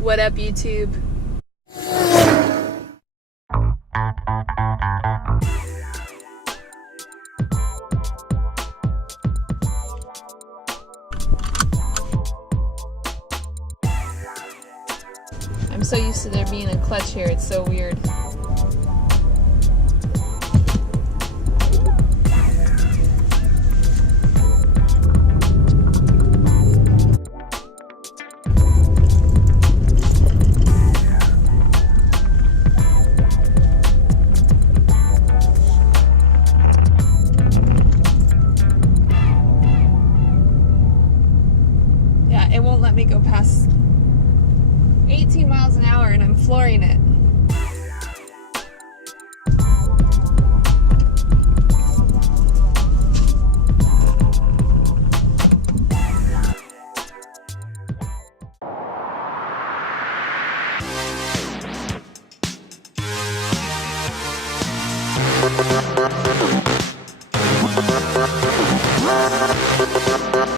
What up, YouTube? I'm so used to there being a clutch here, it's so weird. Yeah, it won't let me go past 18 miles an hour and I'm flooring it.